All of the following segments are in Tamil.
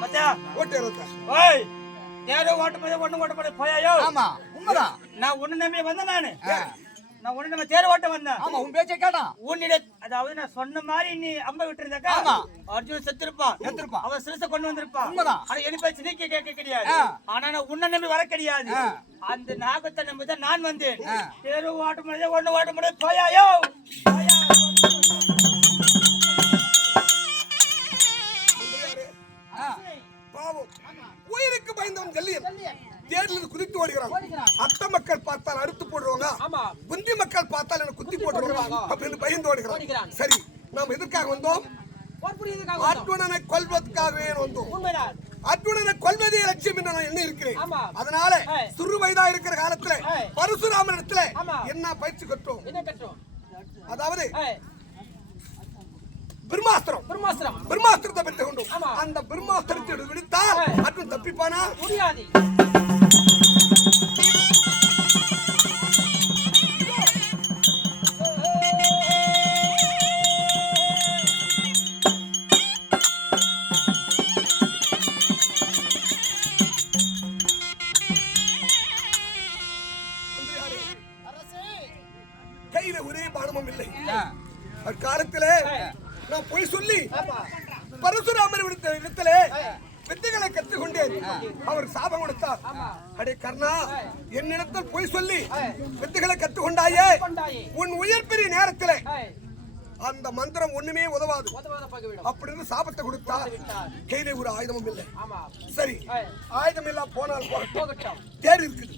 மச்சான் ஓட்டு இருக்க ஓய் யாரோ ஓட்ட போய் ஒண்ணு ஓட்ட போய் போயாயோ ஆமா உண்மைதான் நான் ஒண்ணு நம்பி வந்தேன் நானு. நான் ஒண்ணு நம்ம தேர் ஓட்ட வந்தேன் ஆமா உன் பேச்சை கேட்டான் உன்னிட அதாவது நான் சொன்ன மாதிரி நீ அம்ப விட்டுருந்தாக்கா ஆமா. அர்ஜுன் செத்துருப்பான் செத்திருப்பான். அவன் சிறுச கொண்டு வந்திருப்பான் உண்மைதான். ஆனா என் பேச்சு நீ கேட்க கிடையாது. ஆனா நான் உன்னை நம்பி வர கிடையாது. அந்த நாகத்தை நம்பி தான் நான் வந்தேன். தேர் ஓட்ட முடியாது ஒண்ணு ஓட்ட முடியாது போயாயோ போயா. பாவம். உயிருக்கு பயந்தவன் ஜல்லியன் தேர்ல இருந்து குதித்து ஓடுகிறான். அத்த மக்கள் பார்த்தால் அறுத்து போடுவாங்க குந்தி மக்கள் பார்த்தால் எனக்கு குத்தி போட்டுருவாங்க அப்படின்னு பயந்து ஓடுகிறான். சரி நாம் எதற்காக வந்தோம்? அர்ஜுனனை கொல்வதற்காகவே வந்தோம்? அர்ஜுனனை கொல்வதே லட்சியம் என்று நான் எண்ணி இருக்கிறேன். அதனால. சிறு வயதா இருக்கிற காலத்துல ஏய். பரசுராமன் இடத்துல ஆமா. என்ன பயிற்சி கற்றோம்? கட்டும் அதாவது பிரம்மாஸ்திரம். பிரம்மாஸ்திரம். பிரம்மாஸ்திரத்தை பெற்றுக் கொண்டோம் ஆமா. அந்த பிரம்மாஸ்திரத்தை விடுத்தால். அர்ஜுன் தப்பிப்பானா? முடியாது. ஆயுதமும் இல்லை. சரி ஆயுதம் எல்லாம் போனால் தேர் இருக்குது.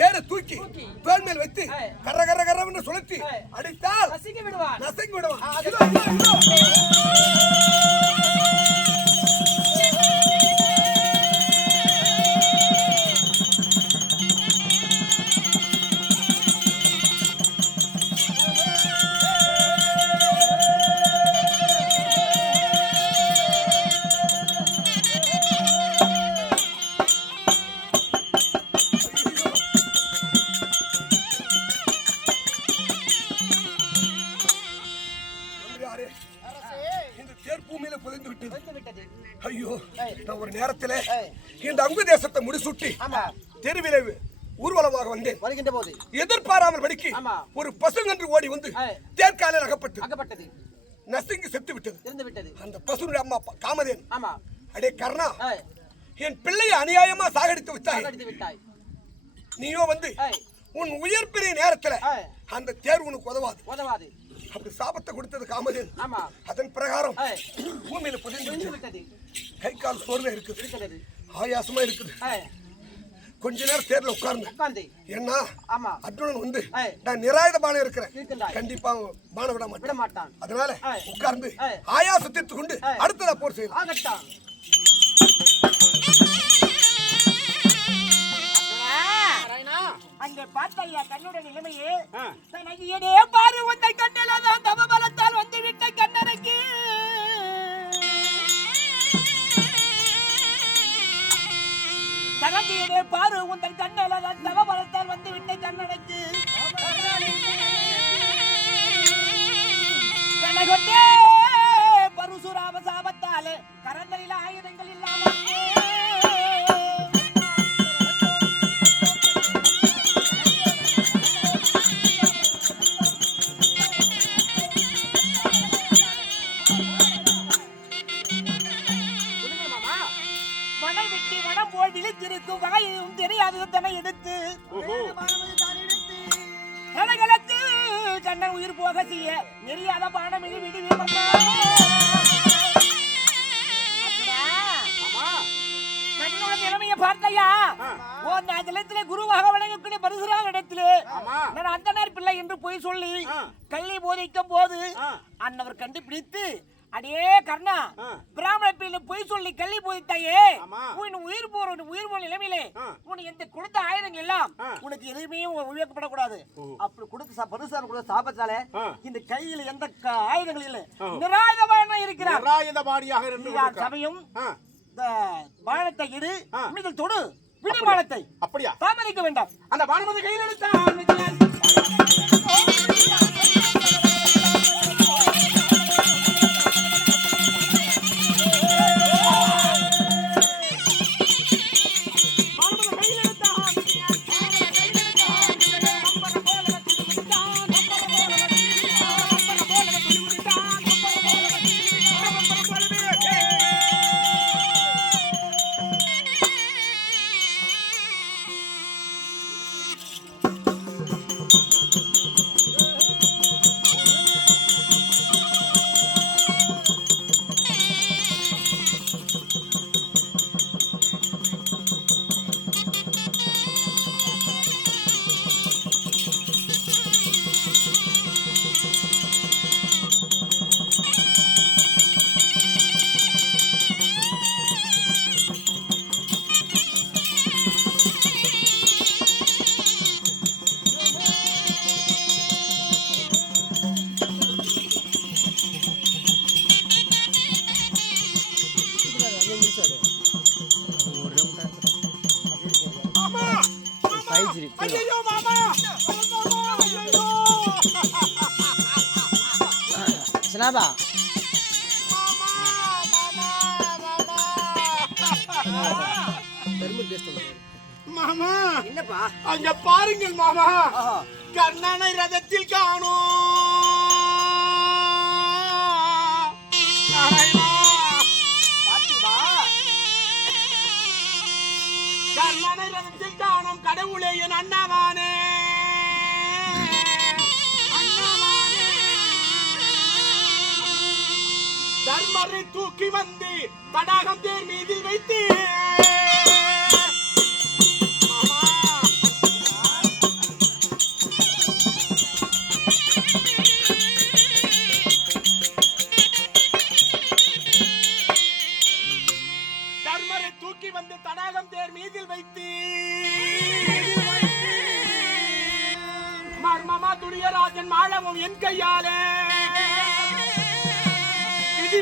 தேரை தூக்கி. தோல் மேல் வைத்து. கர கர கரன்னு சுழற்றி. அடித்தால் நசுக்கி விடுவான். நசங்கி விடுவான். ஒரு நேரத்திலே. இந்த அங்கு தேசத்தை முடிசூட்டி தெருவிலே ஊர்வலமாக வந்தேன். வருகின்ற போது. எதிர்பாராமல் படிக்கு. ஒரு பசுங்கன்று ஓடி வந்து. தேர்காலில் அகப்பட்டு அகப்பட்டது. நசுங்கி செத்து விட்டது. இருந்து விட்டது அந்த பசுனுடைய அம்மா காமதேன். ஆமா. அடே கர்ணா என் பிள்ளையை அநியாயமா சாகடித்து விட்டாய். நீயோ வந்து உன் உயிர் பெரிய நேரத்துல அந்த தேர் உனக்கு உதவாது. உதவாது. அப்படி சாபத்தை கொடுத்தது காமதேன். அதன் பிரகாரம் பூமியில புதைந்து கை கால் சோர்வே இருக்குது. ஆயாசமா இருக்குது. கொஞ்ச நேரம் தேர்ல உட்கார்ந்து. ஏன்னா ஆமா. அர்ஜுனன் வந்து. நான் நிராயுத பானம் இருக்கிறேன். கண்டிப்பா பானம் விட விட மாட்டேன். மாட்டான் அதனால. உட்கார்ந்து ஏய். ஆயாசத்தை கொண்டு. அடுத்ததா போர் செய்யலாம். அங்கே பார்த்தையா கண்ணுட நிலைமையே தனக்கு ஏதே பாரு உன்னை கண்ணிலாதான் தவபலத்தால் வந்து விட்ட கண்ணனுக்கு. தனக்கு ஏதே பாரு உன்னை கண்ணிலாதான் தவபலத்தால் வந்து விட்ட கண்ணனுக்கு. தனகொண்டே பரசுராம சாபத்தாலே கரங்களில் ஆயுதங்கள் இல்லாமல். கண்ணன் உயிர் போக செய்ய நெறியாத பானம் இது கண்ணோட நிலைமைய பார்த்தையா? ஓ நான் குருவாக வணங்கக்கூடிய பரசுராம இடத்திலே நான் அந்தனர் பிள்ளை என்று போய் சொல்லி கள்ளி போதிக்கும் போது அன்னவர் கண்டுபிடித்து அடே கர்ணா பிராமண பிள்ளை பொய் சொல்லி கள்ளி போதித்தாயே. உன் உயிர் போற உயிர் போற நிலைமையிலே உனக்கு எந்த கொடுத்த ஆயுதங்கள் எல்லாம் உனக்கு எதுவுமே உபயோகப்படக்கூடாது. அப்படி கொடுத்த பரிசுராம கொடுத்த சாபத்தால இந்த கையில எந்த ஆயுதங்கள் இல்லை. நிராயுதமான இருக்கிறார். நீதான் கொண்டிருக்கிறார். சமயம் இந்த இடு ஆ. உன்னிகள் தொடு. விடு பானத்தை அப்படியா? தாமதிக்க வேண்டாம். அந்த பானுமதி கையில் எடுத்தான். ஐயோ மாமா! ஐயோ சினாபா. மாமா! என்னப்பா? அங்க பாருங்கள் மாமா. கண்ணனை ரதத்தில் காணோம். தர்மரை தூக்கி வந்து தடாகம் தேர் மீதில் வைத்து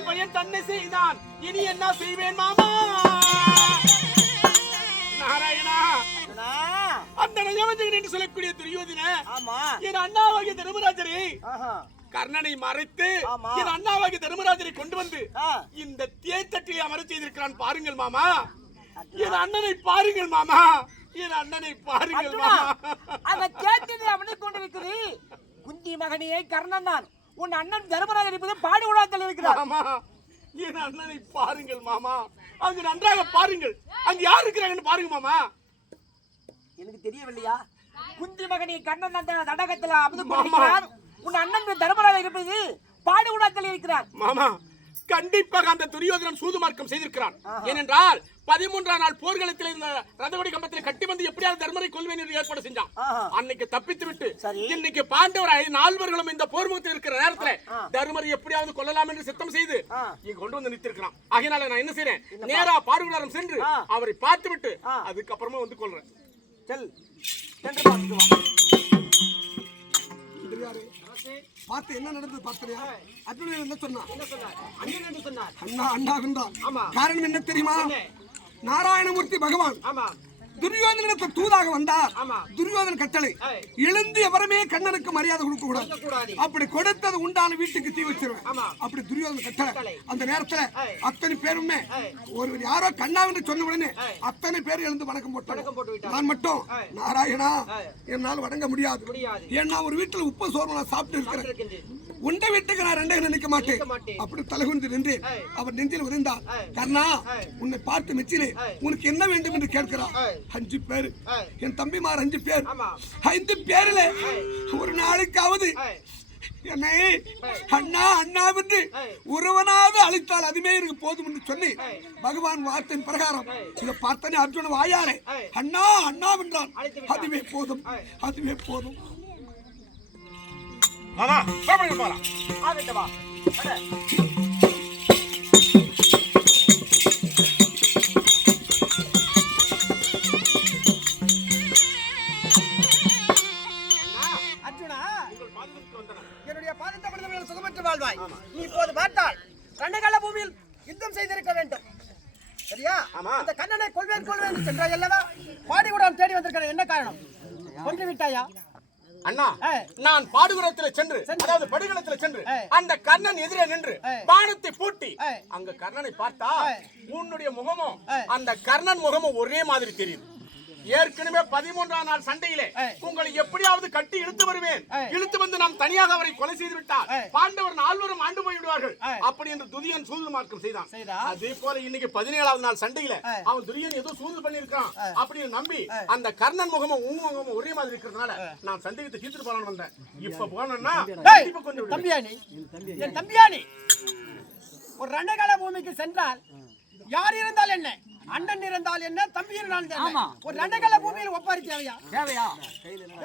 பையன் தன்னை செய்தான். இனி என்ன செய்வேன் மாமா? நாராயணா அண்ணா, அந்த நயவஞ்சகன் என்று சொல்லக்கூடிய துரியோதன ஆமா. என் அண்ணாவாகிய தர்மராஜரை ஆஹா. கர்ணனை மறைத்து. என் அண்ணாவாகிய தர்மராஜரை கொண்டு வந்து. இந்த தேர்தட்டிலே அமர செய்திருக்கிறான் பாருங்கள் மாமா. என் அண்ணனை பாருங்கள் மாமா. என் அண்ணனை பாருங்கள் மாமா. அந்த கொண்டிருக்குது குந்தி மகனியை கர்ணன் தான். உன் அண்ணன் தர்மராஜன் இருப்பது பாடி உலகத்தில் இருக்கிறார். மாமா என் அண்ணனை பாருங்கள் மாமா. அங்கு நன்றாக பாருங்கள். அங்கு யார் இருக்கிறாங்கன்னு பாருங்க மாமா. எனக்கு தெரியவில்லையா? குந்தி மகனியை கர்ணன் அந்த தடகத்தில். கொண்டிருக்கிறார் உன் அண்ணன் தர்மராஜன் இருப்பது பாடி உலகத்தில் இருக்கிறார். மாமா கண்டிப்பாக அந்த துரியோதனன் சூது மார்க்கம் செய்திருக்கிறான் ஏனென்றால் பதிமூன்றாம் நாள் போர்க்களத்தில் இந்த ரதவடி கம்பத்தில் கட்டி வந்து எப்படியாவது தர்மரை கொல்வேன் என்று ஏற்பாடு செஞ்சான். அன்னைக்கு தப்பித்து விட்டு. இன்னைக்கு பாண்டவர் நால்வர்களும் இந்த போர்முகத்தில் இருக்கிற நேரத்துல தர்மரை எப்படியாவது கொல்லலாம் என்று சித்தம் செய்து. இங்க கொண்டு வந்து நிறுத்திருக்கிறான் ஆகையினால நான் என்ன செய்றேன் நேரா பார்வையாளரம் சென்று. அவரை பார்த்து விட்டு. அதுக்கப்புறமா வந்து கொல்றேன் செல் சென்று பார்த்துட்டு தெரியாது. பார்த்து என்ன நடந்தது பார்த்தியா அர்ஜுனன் என்ன சொன்னான் அண்ணன் என்று சொன்னார். அண்ணா அண்ணா ஆமா. காரணம் என்ன தெரியுமா? நாராயணமூர்த்தி பகவான். துரியோதனத்தை தூதாக வந்தார். துரியோதன கட்டளை. எழுந்து எவருமே கண்ணனுக்கு மரியாதை கொடுக்க கூடாது. அப்படி கொடுத்தது உண்டான வீட்டுக்கு தீ வச்சிருவேன். அப்படி துரியோதன கட்டளை அந்த நேரத்துல. அத்தனை பேருமே. ஒரு யாரோ கண்ணாவின்னு சொன்ன உடனே. அத்தனை பேர் எழுந்து வணக்கம் வணக்கம் போட்டு போட்டாங்க. நான் மட்டும். நாராயணா. என்னால் வணங்க முடியாது. ஏன்னா ஒரு வீட்டுல உப்பு சோறு நான் சாப்பிட்டு இருக்கிறேன். உண்ட வீட்டுக்கு நான் ரெண்டே நினைக்க மாட்டேன். அப்படி தலைகுனிந்து நின்றேன். அவர் நெஞ்சில் ஏய். கர்ணா. உன்னை பார்த்து மெச்சினேன் ஏய். உனக்கு என்ன வேண்டும் என்று கேட்கிறார். அஞ்சு பேரு. என் தம்பிமார் அஞ்சு பேர். ஐந்து பேர்ல ஒரு நாளைக்காவது. என்னை. அண்ணா அண்ணா என்று. ஒருவனாவது அழைத்தால் அதுமே எனக்கு போதும் என்று சொல்லி. பகவான் வார்த்தையின் பிரகாரம். இதை பார்த்தனே அர்ஜுன வாயாலே. அண்ணா அண்ணா என்றான். அதுவே போதும். அதுவே போதும் மாமா புறப்படுங்க போலாம். ஆகட்டும் அங்க கர்ணனை பார்த்தா. உன்னுடைய முகமும். அந்த கர்ணன் முகமும் ஒரே மாதிரி தெரியும் ஏற்கனவே பதிமூன்றாம் நாள் சண்டையிலே. உங்களை எப்படியாவது கட்டி இழுத்து வருவேன். இழுத்து வந்து நாம் தனியாக அவரை கொலை செய்து விட்டால். பாண்டவர் நால்வரும் ஆண்டு போய் விடுவார்கள் ஏய். அப்படி என்று துதியன் சூது மார்க்கம் செய்தான். அதே போல இன்னைக்கு பதினேழாவது நாள் சண்டையில. அவன் துரியன் ஏதோ சூது பண்ணிருக்கான். அப்படின்னு நம்பி. அந்த கர்ணன் முகமும் உன் முகமும் ஒரே மாதிரி இருக்கிறதுனால நான் சந்தேகத்தை தீர்த்துட்டு போலான்னு வந்தேன் இப்ப போனேன்னா விடுவேன். தம்பியானி என் தம்பியானி ஒரு ரெண்டகால பூமிக்கு சென்றால் யார் இருந்தால் என்ன? அண்ணன் இருந்தால் என்ன? தம்பி இருந்தால் என்ன? ஒரு ரெண்டகால பூமியில் ஒப்பாரி தேவையா? தேவையா?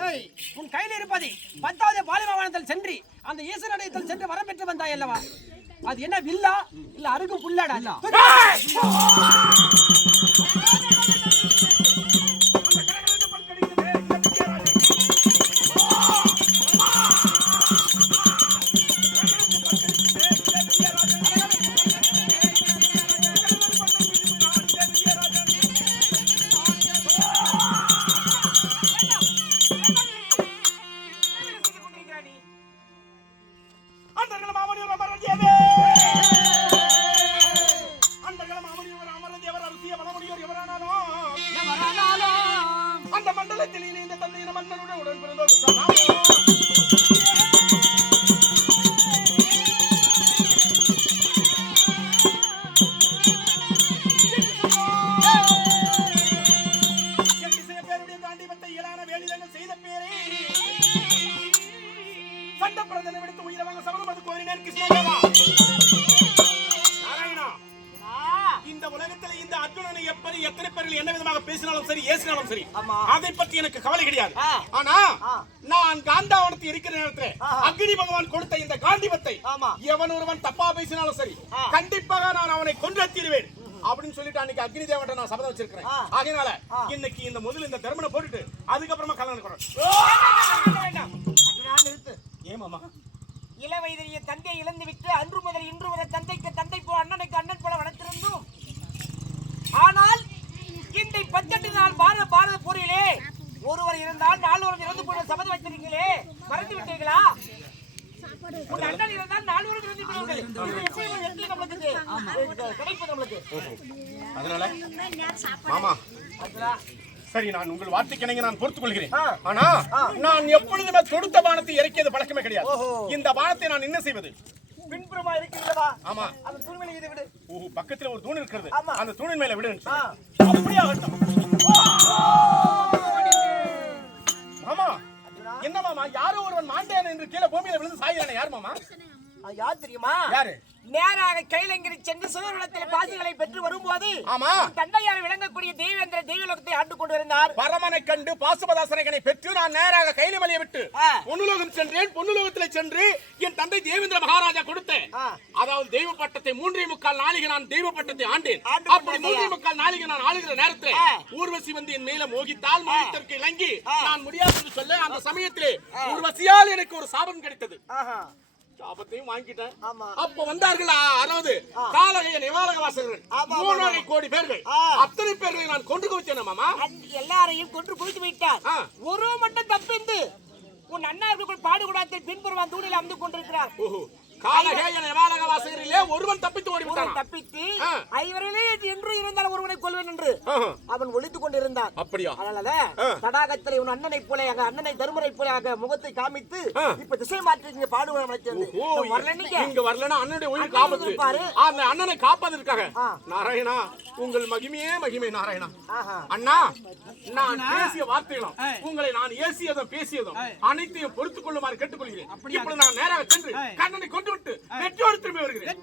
ஏய், உன் கையில் இருப்பது பத்தாவது பாலிமாவனத்தில் சென்று அந்த ஈஸ்வரடயத்தில் சென்று வரம் பெற்று வந்தாய் அல்லவா? அது என்ன வில்லா? இல்ல அருகு புல்லாடா? எப்படி எத்தனை பேர்கள் என்ன விதமாக பேசினாலும் சரி ஏசினாலும் சரி. அதை பற்றி எனக்கு கவலை கிடையாது. ஆனா. நான் காந்தாவனத்தில் இருக்கிற நேரத்துல. அக்னி பகவான் கொடுத்த இந்த காந்திபத்தை. எவன் ஒருவன் தப்பா பேசினாலும் சரி. கண்டிப்பாக நான் அவனை கொன்று தீருவேன் அப்படின்னு சொல்லிட்டு அன்னைக்கு அக்னி தேவன்ட்ட நான் சபதம் வச்சிருக்கிறேன் ஆ. இன்னைக்கு இந்த முதல்ல இந்த தர்மனை போட்டுட்டு அதுக்கப்புறமா கல்யாணம் ஏமாமா இள வயதிலேயே தந்தையை இழந்து விட்டு அன்று முதல் இன்று வரை தந்தைக்கு தந்தை போல அண்ணனுக்கு அண்ணன் போல வளர்த்திருந்தோம் ஆனால் இந்த பத்தெட்டு நாள் பாரத பாரத போரிலே ஒருவர் இருந்தால் நால்வரும் இறந்து போன சபதம் வைத்திருக்கீங்களே மறந்து உன் அண்ணன் இருந்தால் நால்வரும் இறந்து எப்படி நம்மளுக்கு? கிடைப்பது நம்மளுக்கு. அதனால? மாமா. சரி நான் உங்கள் வார்த்தைக்கு இணங்கி நான் பொறுத்துக் கொள்கிறேன். ஆ. ஆனா நான் எப்பொழுதுமே தொடுத்த பானத்தை இறக்கியது பழக்கமே கிடையாது. ஓஹோ. இந்த பானத்தை நான் என்ன செய்வது? பின்புறமா இருக்கீங்களா ஆமா. அந்த தூய்மையை இதை விடு. ஓ பக்கத்துல ஒரு தூண் இருக்கிறது. ஆமா. அந்த தூணின் மேல விடு. அப்படியே ஆகட்டும். மாமா என்ன மாமா யாரோ ஒருவன் மாண்டேன் என்று கீழே பூமியில விழுந்து சாகிறானே யார் மாமா? யார் தெரியுமா யாரு நேராக கைலங்கிரி சென்று சிவனிடத்தில் பாசிகளை பெற்று வரும்போது ஆமா தந்தையார் விளங்கக்கூடிய தெய்வேந்திர தெய்வலோகத்தை ஆண்டு கொண்டிருந்தார் பரமனை கண்டு பாசுபதாசனகனை பெற்று நான் நேராக கைலமலையை விட்டு. பொன்னுலோகம் சென்றேன் பொன்னுலோகத்திலே சென்று என் தந்தை தேவேந்திர மகாராஜா கொடுத்தேன். அதாவது தெய்வ பட்டத்தை மூன்றே முக்கால் நாளிகை நான் தெய்வ பட்டத்தை ஆண்டேன் ஆண்டு அப்படி. மூன்றே முக்கால் நாளிகை நான் ஆளுகிற நேரத்தில். ஊர்வசி வந்து என் மேல மோகித்தால் மோகித்தற்கு இலங்கி. நான் முடியாது சொல்ல அந்த சமயத்திலே ஊர்வசியால் எனக்கு ஒரு சாபம் கிடைத்தது. சாபத்தையும் வாங்கிட்டேன். அப்ப வந்தார்கள்? அதாவது காலகைய நிவாலக வாசகர்கள். ஆமா, மூணு ஆமா. வகை கோடி பேர்கள். அத்தனை பேர்களை நான் கொண்டு குவித்தேன் மாமா? எல்லாரையும் கொன்று குவித்து விட்டார். ஒரு மட்டும் தப்பிந்து உன் அண்ணா அவர்கள் பாடுகுடாத்தில் பின்புறம் தூணில் அமர்ந்து கொண்டிருக்கிறார். ஓஹோ காலகேய நிவாலக வாசகரிலே ஒருவன் தப்பித்து ஓடி ஒருவன் விட்டான் தப்பித்து ஆ. ஐவரிலே என்று இருந்தால் ஒருவனை கொள்வேன் என்று. அவன் ஒளித்துக் கொண்டிருந்தான். அப்படியா? அதனால ஆ. தடாகத்திலே உன் அண்ணனை போல எங்க அண்ணனை தருமரை போல எங்க முகத்தை காமித்து ஆ. இப்ப திசை மாற்றி இங்க பாடுவன் அமைச்சது ஓ வரல நீங்க இங்க வரலனா அண்ணனுடைய உயிர் அண்ணன் காப்பது. இருப்பாரு. அந்த அண்ணனை காப்பதற்காக. ஆ. நாராயணா உங்கள் மகிமையே மகிமை நாராயணா. அண்ணா நான் பேசிய வார்த்தைகளும் உங்களை நான் ஏசியதும் பேசியதும் அனைத்தையும் பொறுத்துக் கொள்ளுமாறு கேட்டுக்கொள்கிறேன். இப்படி நான் நேராக சென்று கண்ணனை கொண்டு விட்டு வெற்றியோடு திரும்பி வருகிறேன்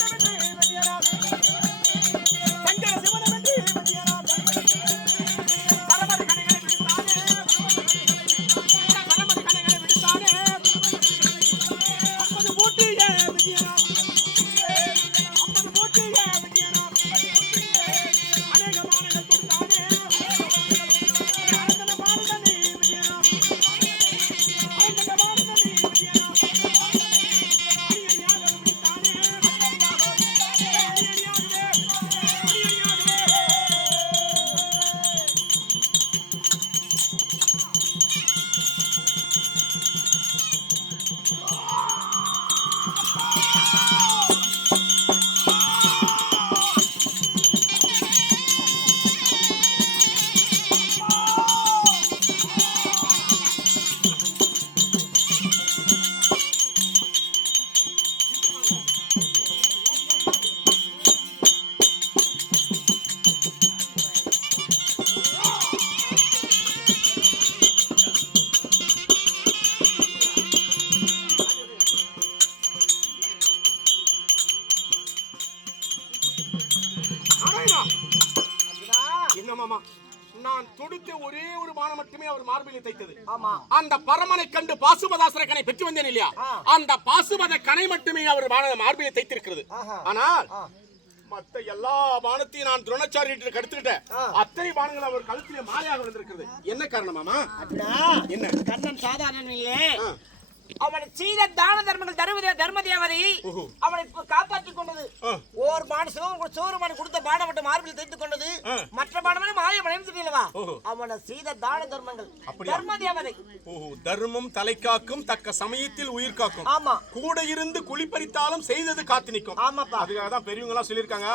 Thank you. ஒரே ஒரு பானம் மட்டுமே அவர் மார்பிலை தைத்தது. அந்த பரமனை கண்டு பாசுபதாசர கனை பெற்று வந்தேன் இல்லையா அந்த பாசுபத கனை மட்டுமே அவர் மார்பிலை தைத்திருக்கிறது. ஆனால் மத்த எல்லா பானத்தையும் நான் துரோணாச்சாரியிட்ட கடுத்துக்கிட்டேன் அத்தனை பானங்கள் அவர் கழுத்திலே மாலையாக வந்திருக்கிறது. என்ன காரணமாமா என்ன? கண்ணன் சாதாரணன் இல்லையே அவனை செய்த தான தர்மங்கள் தருவதே தர்ம தேவதை அவனை காப்பாற்றிக் கொண்டது. ஓர் பான சிவன் சோறுமான கொடுத்த பானம் மட்டும் மார்பில் தைத்துக் கொண்டது. மற்ற பானமே மாய பயன்படுத்தலவா அவனை செய்த தான தர்மங்கள். தர்ம தேவதை. தர்மம் தலை காக்கும் தக்க சமயத்தில் உயிர் காக்கும். ஆமா. கூட இருந்து குளிப்பறித்தாலும் செய்தது காத்து நிற்கும். ஆமாப்பா. அதுக்காக தான் பெரியவங்க எல்லாம் சொல்லியிருக்காங்க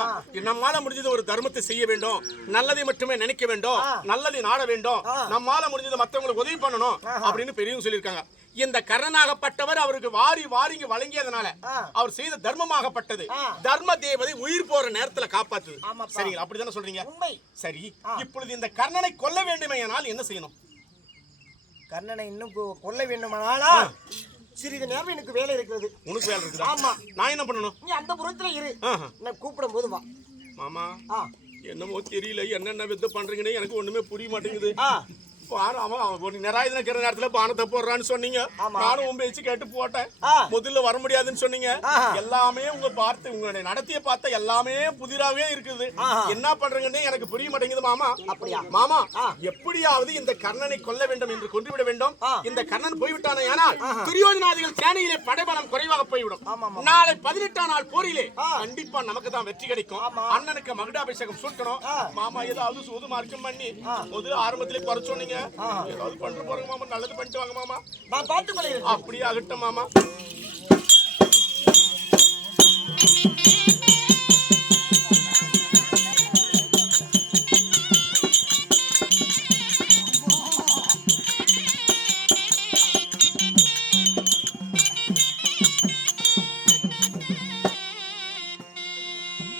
நம்மால முடிஞ்சது ஒரு தர்மத்தை செய்ய வேண்டும். நல்லதை மட்டுமே நினைக்க வேண்டும். நல்லதை நாட வேண்டும். நம்மால முடிஞ்சது மத்தவங்களுக்கு உதவி பண்ணணும் அப்படின்னு பெரியவங்க சொல்லியிருக்காங்க. இந்த கர்ணனாகப்பட்டவர் அவருக்கு வாரி வாரிங்க வழங்கியதனால அவர் செய்த தர்மமாகப்பட்டது. தர்ம தேவதை உயிர் போற நேரத்துல காப்பாத்துது. சரிங்களா? அப்படிதானே சொல்றீங்க? சரி இப்பொழுது இந்த கர்ணனை கொல்ல வேண்டுமேயானால் என்ன செய்யணும்? கண்ணனை இன்னும் கொல்ல வேண்டுமானாலா சிறிது நேரம் எனக்கு வேலை இருக்கிறது. உனக்கு வேலை இருக்குதா? ஆமா. நான் என்ன பண்ணணும்? நீ அந்த புறத்துல இரு. நான் கூப்பிடும் போது வா. மாமா என்னமோ தெரியல. என்னென்ன வித்து பண்றீங்கன்னு எனக்கு ஒண்ணுமே புரிய மாட்டேங்குது. ஒரு நிராயுதன இருக்கிற நேரத்துல பானத்தை போடுறான்னு சொன்னீங்க. நானும் உன் பேச்சு கேட்டு போட்டேன். முதல்ல வர முடியாதுன்னு சொன்னீங்க. எல்லாமே உங்க பார்த்து உங்களுடைய நடத்திய பார்த்த எல்லாமே புதிராவே இருக்குது. என்ன பண்றீங்கன்னு எனக்கு புரிய மாட்டேங்குது மாமா அப்படியா? மாமா. எப்படியாவது இந்த கர்ணனை கொல்ல வேண்டும் என்று கொன்று விட வேண்டும். இந்த கர்ணன் போய்விட்டானே ஆனால் துரியோதனாதிகள் சேனையிலே படைபலம் குறைவாக போய்விடும். நாளை பதினெட்டாம் நாள் போரிலே. கண்டிப்பா நமக்கு தான் வெற்றி கிடைக்கும். அண்ணனுக்கு மகுடாபிஷேகம் சூட்டணும். மாமா ஏதாவது சூது மார்க்கம் பண்ணி முதல்ல ஆரம்பத்திலே குறை சொன்னீங்க ஏதாவது பண்ணிட்டு போறங்க மாமா. நல்லது பண்ணிட்டு வாங்க மாமா. நான் பார்த்துக் கொள்கிறேன். அப்படியே ஆகட்டும் மாமா.